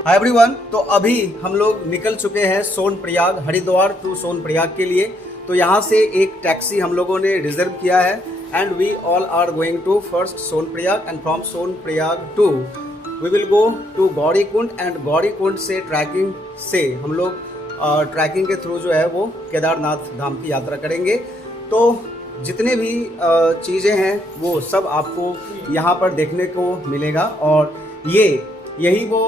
Hi everyone, तो अभी हम लोग निकल चुके हैं सोनप्रयाग, हरिद्वार टू सोनप्रयाग के लिए। तो यहाँ से एक टैक्सी हम लोगों ने रिजर्व किया है and we all are going to first Sonprayag and from Sonprayag to we will go to Gaurikund and Gaurikund से ट्रैकिंग से हम लोग ट्रैकिंग के थ्रू जो है वो केदारनाथ धाम की यात्रा करेंगे। तो जितने भी चीज़ें हैं वो सब आपको यहाँ पर देखने को मिलेगा। और यही वो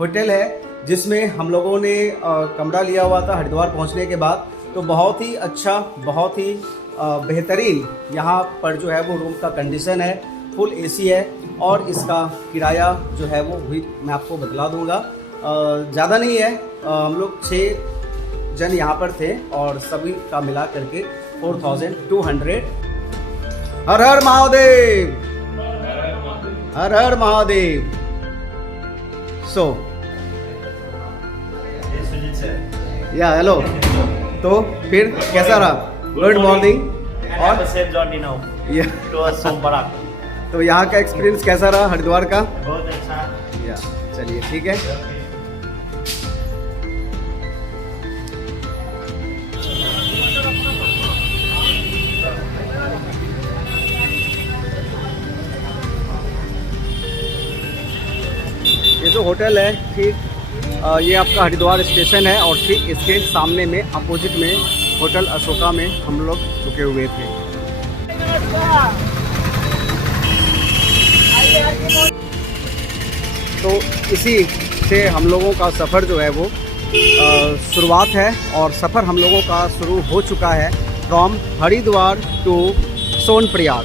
होटल है जिसमें हम लोगों ने कमरा लिया हुआ था हरिद्वार पहुँचने के बाद। तो बहुत ही अच्छा, बहुत ही बेहतरीन यहाँ पर जो है वो रूम का कंडीशन है, फुल एसी है और इसका किराया जो है वो भी मैं आपको बतला दूंगा। ज़्यादा नहीं है, हम लोग 6 जन यहाँ पर थे और सभी का मिला करके 4200। हर हर महादेव, हर हर महादेव। सो या हेलो, तो फिर कैसा रहा? Good morning. और safe journey now to Sonprayag. तो यहाँ का एक्सपीरियंस कैसा रहा हरिद्वार का? बहुत अच्छा। या चलिए ठीक है। ये जो होटल है ठीक ये आपका हरिद्वार स्टेशन है और ठीक इसके सामने में अपोजिट में होटल अशोका में हम लोग रुके हुए थे। तो इसी से हम लोगों का सफ़र जो है वो शुरुआत है और सफ़र हम लोगों का शुरू हो चुका है फ्रॉम हरिद्वार टू सोनप्रयाग।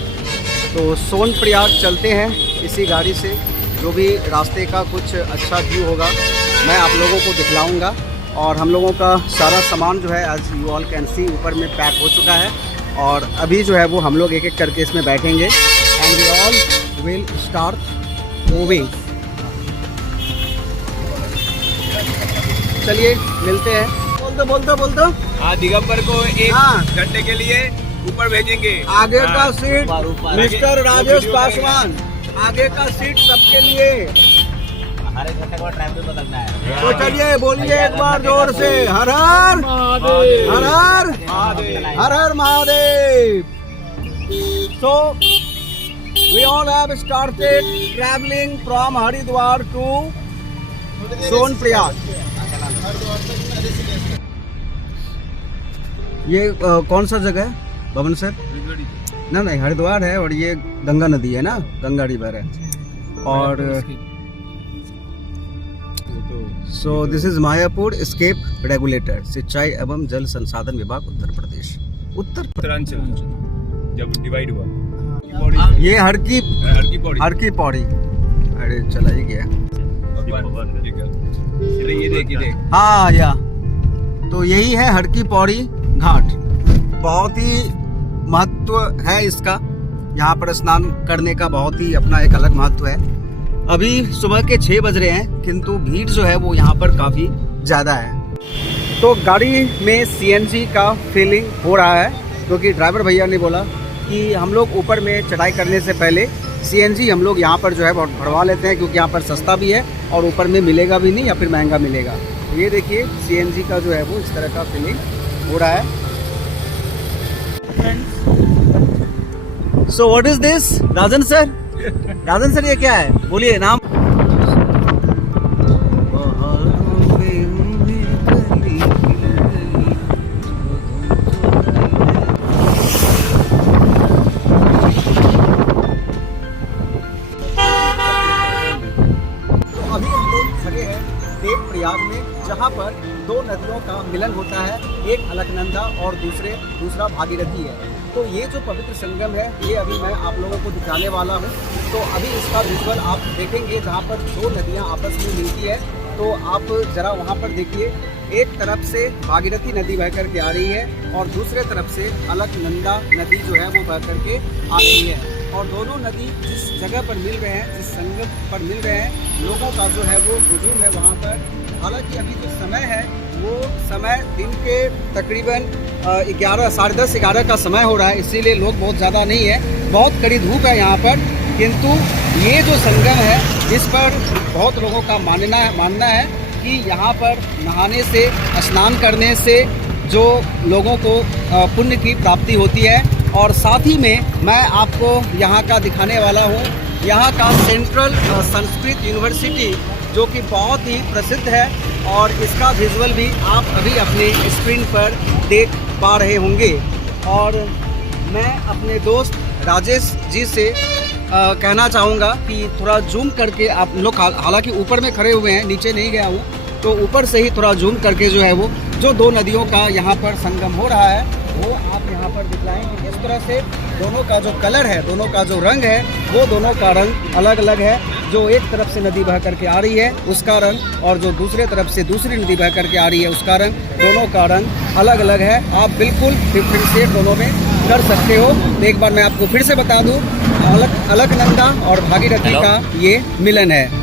तो सोनप्रयाग चलते हैं इसी गाड़ी से। जो भी रास्ते का कुछ अच्छा व्यू होगा मैं आप लोगों को दिखलाऊंगा। और हम लोगों का सारा सामान जो है as you all can see ऊपर में पैक हो चुका है और अभी जो है वो हम लोग एक एक करके इसमें बैठेंगे and we all will start moving. चलिए मिलते हैं। बोल दो। हाँ, दिगंबर को 1 घंटे के लिए ऊपर भेजेंगे। आगे का सीट मिस्टर राजेश पासवान, आगे का सीट सबके लिए। हर एक घंटे का टाइम भी बदलना है। तो चलिए बोलिए एक बार जोर से, हर हर महादेव, हर हर महादेव, हर हर Mahadev. So we all have started traveling from Haridwar to Sonprayag. ये कौन सा जगह है भवन सर? नहीं, हरिद्वार है और ये गंगा नदी है ना, गंगा रिवर है। और so this is Mayapur escape regulator, सिंचाई एवं जल संसाधन विभाग, उत्तर प्रदेश। उत्तरांचल जब डिवाइड हुआ ये हर की पौड़ी। अरे चला ही गया। ये देख। हाँ या तो यही है हर की पौड़ी घाट। बहुत ही महत्व है इसका, यहाँ पर स्नान करने का बहुत ही अपना एक अलग महत्व है। अभी सुबह के 6 बज रहे हैं किंतु भीड़ जो है वो यहाँ पर काफ़ी ज़्यादा है। तो गाड़ी में सीएनजी का फीलिंग हो रहा है क्योंकि ड्राइवर भैया ने बोला कि हम लोग ऊपर में चढ़ाई करने से पहले सीएनजी हम लोग यहाँ पर जो है भरवा लेते हैं क्योंकि यहाँ पर सस्ता भी है और ऊपर में मिलेगा भी नहीं या फिर महंगा मिलेगा। ये देखिए सीएनजी का जो है वो इस तरह का फीलिंग हो रहा है। So what is this? Rajan sir ये क्या है? बोलिए नाम। प्रयाग में जहाँ पर 2 नदियों का मिलन होता है, एक अलकनंदा और दूसरा भागीरथी है। तो ये जो पवित्र संगम है ये अभी मैं आप लोगों को दिखाने वाला हूँ। तो अभी इसका विजुअल आप देखेंगे जहाँ पर 2 नदियाँ आपस में मिलती है। तो आप ज़रा वहाँ पर देखिए, एक तरफ से भागीरथी नदी बह कर के आ रही है और दूसरे तरफ से अलकनंदा नदी जो है वो बह कर के आ रही है। और दोनों नदी जिस जगह पर मिल रहे हैं, जिस संगम पर मिल रहे हैं, लोगों का जो है वो हुजूम है वहाँ पर। हालांकि अभी जो समय है वो समय दिन के तकरीबन 11, साढ़े 10, 11 का समय हो रहा है, इसीलिए लोग बहुत ज़्यादा नहीं है। बहुत कड़ी धूप है यहाँ पर, किंतु ये जो संगम है जिस पर बहुत लोगों का मानना है कि यहाँ पर नहाने से, स्नान करने से जो लोगों को पुण्य की प्राप्ति होती है। और साथ ही में मैं आपको यहाँ का दिखाने वाला हूँ, यहाँ का सेंट्रल संस्कृत यूनिवर्सिटी, जो कि बहुत ही प्रसिद्ध है और इसका विजुअल भी आप अभी अपने स्क्रीन पर देख पा रहे होंगे। और मैं अपने दोस्त राजेश जी से कहना चाहूँगा कि थोड़ा जूम करके आप लोग, हालांकि ऊपर में खड़े हुए हैं, नीचे नहीं गया हूँ, तो ऊपर से ही थोड़ा जूम करके जो है वो जो दो नदियों का यहाँ पर संगम हो रहा है वो आप यहाँ पर दिखलाएंगे। किस तरह से दोनों का जो कलर है, दोनों का जो रंग है, वो दोनों का रंग अलग अलग है। जो एक तरफ से नदी बह करके आ रही है उसका रंग, और जो दूसरे तरफ से दूसरी नदी बह करके आ रही है उसका रंग, दोनों का रंग अलग अलग है। आप बिल्कुल डिफ्रेंशिएट दोनों में कर सकते हो। तो एक बार मैं आपको फिर से बता दूँ, अलकनंदा और भागीरथी का ये मिलन है।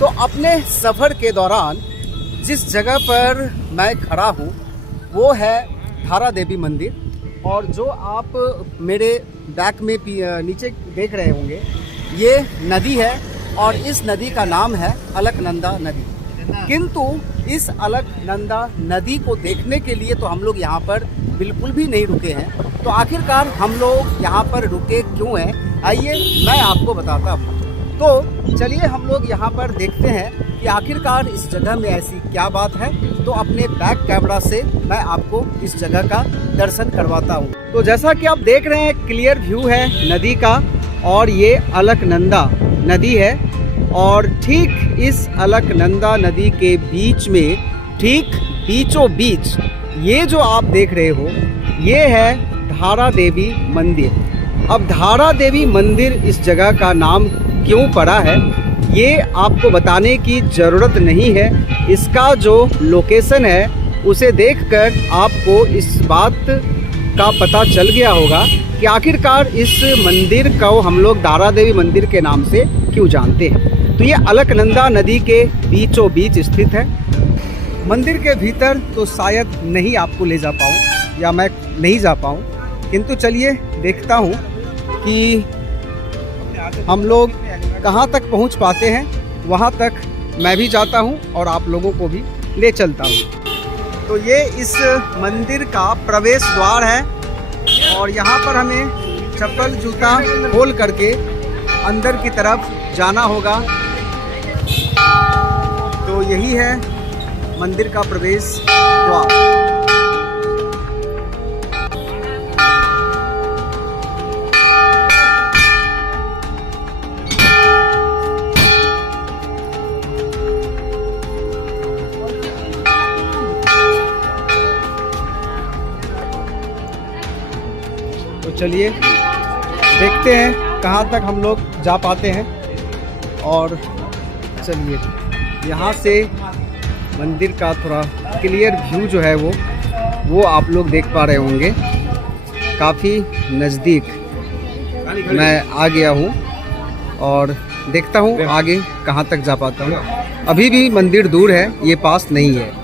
तो अपने सफ़र के दौरान जिस जगह पर मैं खड़ा हूँ वो है धारा देवी मंदिर, और जो आप मेरे बैक में नीचे देख रहे होंगे ये नदी है, और इस नदी का नाम है अलकनंदा नदी। किंतु इस अलकनंदा नदी को देखने के लिए तो हम लोग यहाँ पर बिल्कुल भी नहीं रुके हैं। तो आखिरकार हम लोग यहाँ पर रुके क्यों हैं, आइए मैं आपको बताता हूँ। तो चलिए हम लोग यहाँ पर देखते हैं कि आखिरकार इस जगह में ऐसी क्या बात है। तो अपने बैक कैमरा से मैं आपको इस जगह का दर्शन करवाता हूँ। तो जैसा कि आप देख रहे हैं, क्लियर व्यू है नदी का, और ये अलकनंदा नदी है। और ठीक इस अलकनंदा नदी के बीच में, ठीक बीचों बीच ये जो आप देख रहे हो ये है धारा देवी मंदिर। अब धारा देवी मंदिर इस जगह का नाम क्यों पड़ा है ये आपको बताने की ज़रूरत नहीं है। इसका जो लोकेशन है उसे देखकर आपको इस बात का पता चल गया होगा कि आखिरकार इस मंदिर को हम लोग धारा देवी मंदिर के नाम से क्यों जानते हैं। तो ये अलकनंदा नदी के बीचों बीच स्थित है। मंदिर के भीतर तो शायद नहीं आपको ले जा पाऊँ या मैं नहीं जा पाऊँ, किंतु चलिए देखता हूँ कि हम लोग कहाँ तक पहुँच पाते हैं। वहाँ तक मैं भी जाता हूँ और आप लोगों को भी ले चलता हूँ। तो ये इस मंदिर का प्रवेश द्वार है, और यहाँ पर हमें चप्पल जूता खोल करके अंदर की तरफ जाना होगा। तो यही है मंदिर का प्रवेश द्वार। तो चलिए देखते हैं कहाँ तक हम लोग जा पाते हैं। और चलिए यहाँ से मंदिर का थोड़ा क्लियर व्यू जो है वो आप लोग देख पा रहे होंगे। काफ़ी नज़दीक मैं आ गया हूँ और देखता हूँ आगे कहाँ तक जा पाता हूँ। अभी भी मंदिर दूर है, ये पास नहीं है।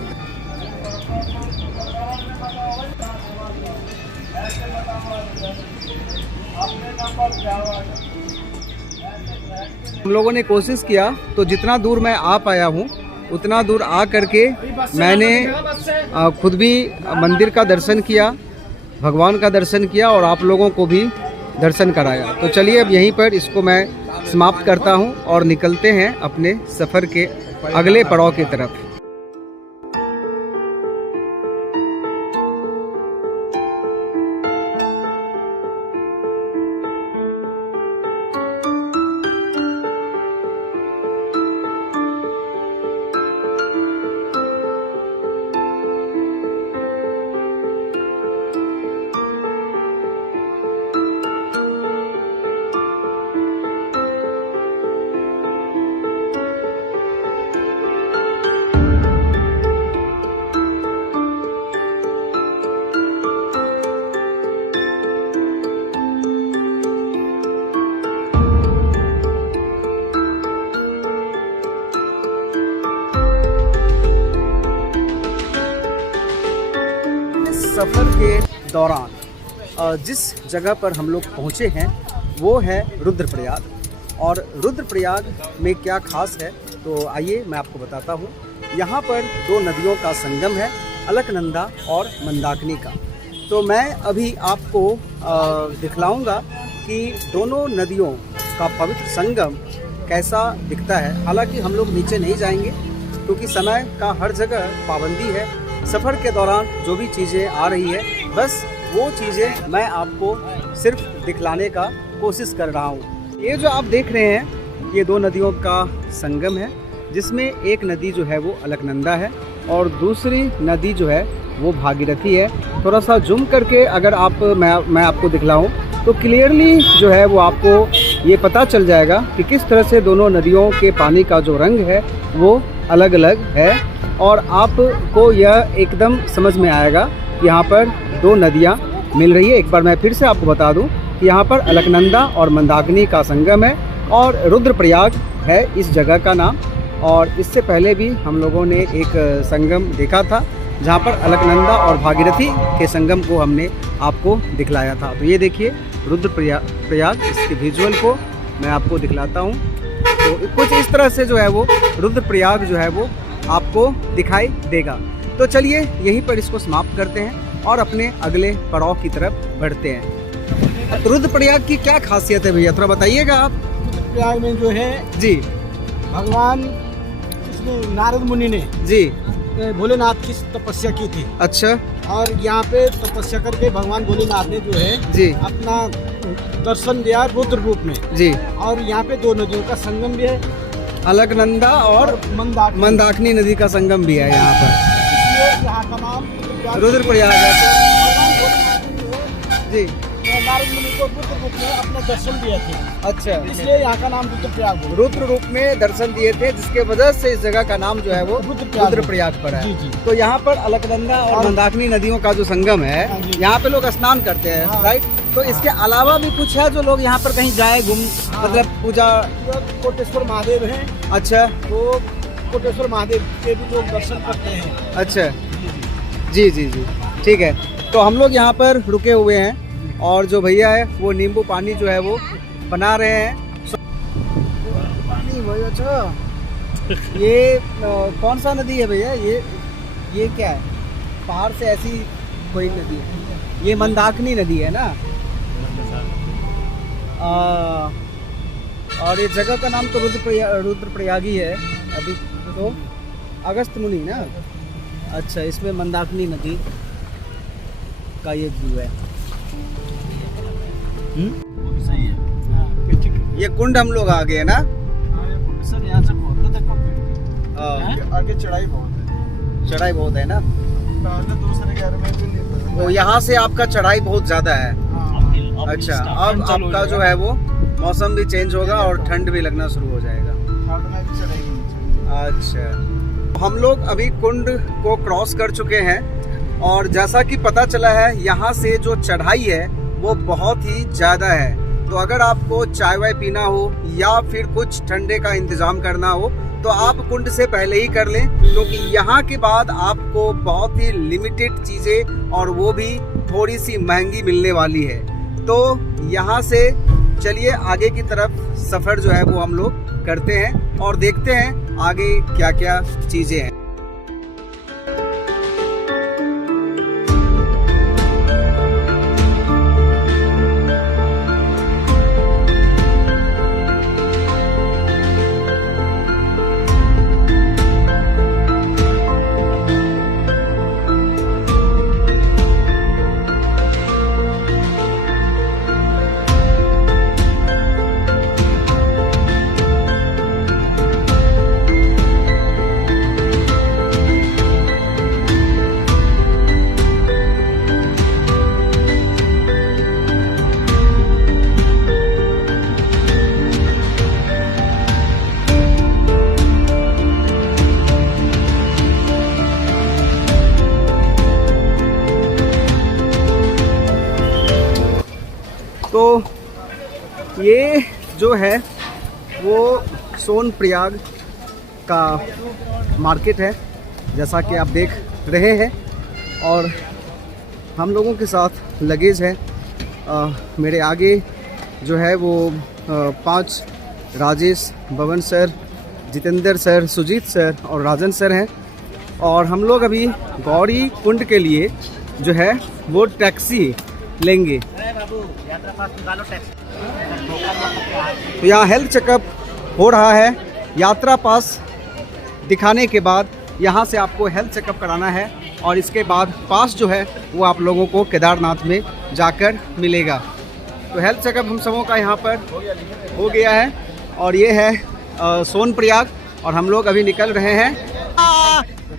हम लोगों ने कोशिश किया तो जितना दूर मैं आ पाया हूँ उतना दूर आ करके मैंने खुद भी मंदिर का दर्शन किया, भगवान का दर्शन किया और आप लोगों को भी दर्शन कराया। तो चलिए अब यहीं पर इसको मैं समाप्त करता हूँ और निकलते हैं अपने सफ़र के अगले पड़ाव की तरफ। सफ़र के दौरान जिस जगह पर हम लोग पहुँचे हैं वो है रुद्रप्रयाग। और रुद्रप्रयाग में क्या खास है तो आइए मैं आपको बताता हूँ। यहाँ पर दो नदियों का संगम है, अलकनंदा और मंदाकिनी का। तो मैं अभी आपको दिखलाऊंगा कि दोनों नदियों का पवित्र संगम कैसा दिखता है। हालांकि हम लोग नीचे नहीं जाएंगे क्योंकि समय का हर जगह पाबंदी है। सफ़र के दौरान जो भी चीज़ें आ रही है बस वो चीज़ें मैं आपको सिर्फ दिखलाने का कोशिश कर रहा हूँ। ये जो आप देख रहे हैं ये दो नदियों का संगम है, जिसमें एक नदी जो है वो अलकनंदा है और दूसरी नदी जो है वो भागीरथी है। थोड़ा सा जूम करके अगर मैं आपको दिखलाऊं तो क्लियरली जो है वो आपको ये पता चल जाएगा कि किस तरह से दोनों नदियों के पानी का जो रंग है वो अलग अलग है। और आपको यह एकदम समझ में आएगा कि यहाँ पर दो नदियाँ मिल रही है। एक बार मैं फिर से आपको बता दूँ कि यहाँ पर अलकनंदा और मंदाकिनी का संगम है और रुद्रप्रयाग है इस जगह का नाम। और इससे पहले भी हम लोगों ने एक संगम देखा था जहाँ पर अलकनंदा और भागीरथी के संगम को हमने आपको दिखलाया था। तो ये देखिए रुद्रप्रयाग, इसके विजुअल को मैं आपको दिखलाता हूँ। तो कुछ इस तरह से जो है वो रुद्रप्रयाग जो है वो आपको दिखाई देगा। तो चलिए यहीं पर इसको समाप्त करते हैं और अपने अगले पड़ाव की तरफ बढ़ते हैं। रुद्रप्रयाग की क्या खासियत है भैया, थोड़ा बताइएगा आप। रुद्रप्रयाग में जो है जी भगवान इसमें नारद मुनि ने जी भोलेनाथ की तपस्या की थी। अच्छा। और यहाँ पे तपस्या करके भगवान भोलेनाथ ने जो है जी अपना दर्शन दिया रुद्र रूप में जी। और यहाँ पे दो नदियों का संगम भी है, अलकनंदा और मंदाकिनी नदी का संगम भी है यहाँ पर, इसलिए यहाँ का नाम रुद्रप्रयाग है। जी नारद मुनि को रुद्र रूप में अपने दर्शन दिए थे। अच्छा, इसलिए यहाँ का नाम रुद्रप्रयाग है। रुद्र रूप में दर्शन दिए थे जिसके वजह से इस जगह का नाम जो है वो रुद्रप्रयाग पड़ा है। जी। तो यहाँ पर अलकनंदा और मंदाकिनी नदियों का जो संगम है यहाँ पे लोग स्नान करते हैं, राइट। तो इसके अलावा भी कुछ है जो लोग यहाँ पर कहीं जाए मतलब पूजा। कोटेश्वर महादेव है। अच्छा, तो कोटेश्वर महादेव के भी लोग दर्शन करते हैं। अच्छा जी जी जी, ठीक है। तो हम लोग यहाँ पर रुके हुए हैं और जो भैया है वो नींबू पानी जो है वो बना रहे हैं। पानी भाई, अच्छा ये कौन सा नदी है भैया? ये क्या है? पहाड़ से ऐसी कोई नदी है? ये मंदाकिनी नदी है ना। और ये जगह का नाम तो रुद्रप्रयाग ही है। अभी तो अगस्त मुनि ना। अच्छा, इसमें मंदाकिनी नदी का ये व्यू है। सही है। ये कुंड हम लोग आ गए ना सर, यहाँ से बहुत देखो आगे चढ़ाई बहुत है। चढ़ाई बहुत है ना। पहले दूसरे घर में भी नहीं था। तो यहाँ से आपका चढ़ाई बहुत ज्यादा है। अच्छा, अब आपका जो है वो मौसम भी चेंज होगा और ठंड भी लगना शुरू हो जाएगा। अच्छा, हम लोग अभी कुंड को क्रॉस कर चुके हैं और जैसा कि पता चला है यहाँ से जो चढ़ाई है वो बहुत ही ज़्यादा है। तो अगर आपको चाय वाय पीना हो या फिर कुछ ठंडे का इंतज़ाम करना हो तो आप कुंड से पहले ही कर लें, क्योंकि यहाँ के बाद आपको बहुत ही लिमिटेड चीज़ें और वो भी थोड़ी सी महंगी मिलने वाली है। तो यहाँ से चलिए आगे की तरफ सफ़र जो है वो हम लोग करते हैं और देखते हैं आगे क्या क्या चीज़ें हैं। तो ये जो है वो सोनप्रयाग का मार्केट है, जैसा कि आप देख रहे हैं। और हम लोगों के साथ लगेज है। मेरे आगे जो है वो 5 Rajesh, Bhavan sir, Jitendra sir, Sujeet sir और राजन सर हैं। और हम लोग अभी गौरी कुंड के लिए जो है वो टैक्सी लेंगे। यात्रा पास निकालो टैक्सी। तो यहाँ हेल्थ चेकअप हो रहा है। यात्रा पास दिखाने के बाद यहाँ से आपको हेल्थ चेकअप कराना है और इसके बाद पास जो है वो आप लोगों को केदारनाथ में जाकर मिलेगा। तो हेल्थ चेकअप हम सबों का यहाँ पर हो गया है और ये है सोनप्रयाग और हम लोग अभी निकल रहे हैं।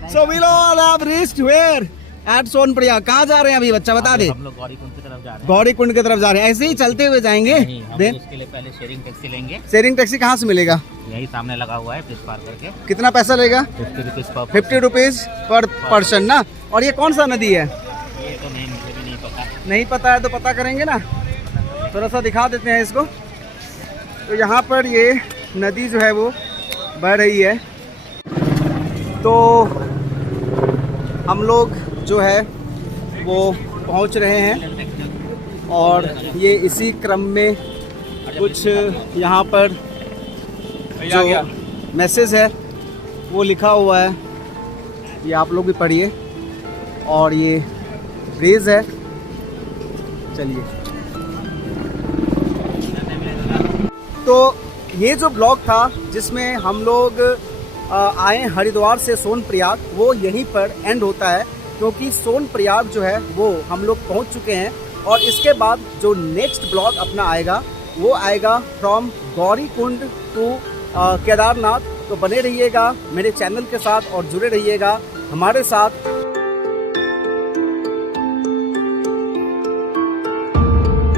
So we all have reached where? At Sonprayag. कहाँ जा रहे हैं अभी बच्चा बता दे। हम लोग गौरी कुंड की तरफ जा रहे हैं। गौरी कुंड की तरफ जा रहे हैं। ऐसे ही चलते हुए जाएंगे। नहीं, हम देन उसके लिए पहले शेयरिंग टैक्सी लेंगे। शेयरिंग टैक्सी कहाँ से मिलेगा? यही सामने लगा हुआ है ब्रिज पार करके। कितना पैसा लेगा? 50 रुपीज पर 50 रुपीज़ पर पर्सन ना। और ये कौन सा नदी है? ये तो नहीं, मुझे भी नहीं पता। नहीं पता है तो पता करेंगे ना। थोड़ा सा दिखा देते हैं इसको। तो यहाँ पर ये नदी जो है वो बह रही है। तो हम लोग जो है वो पहुँच रहे हैं और ये इसी क्रम में कुछ यहाँ पर जो मैसेज है वो लिखा हुआ है, ये आप लोग भी पढ़िए। और ये ब्रिज है। चलिए, तो ये जो ब्लॉग था जिसमें हम लोग आए हरिद्वार से सोनप्रयाग, वो यहीं पर एंड होता है क्योंकि सोनप्रयाग जो है वो हम लोग पहुंच चुके हैं। और इसके बाद जो नेक्स्ट ब्लॉग अपना आएगा वो आएगा फ्रॉम गौरी कुंड टू केदारनाथ। तो बने रहिएगा मेरे चैनल के साथ और जुड़े रहिएगा हमारे साथ।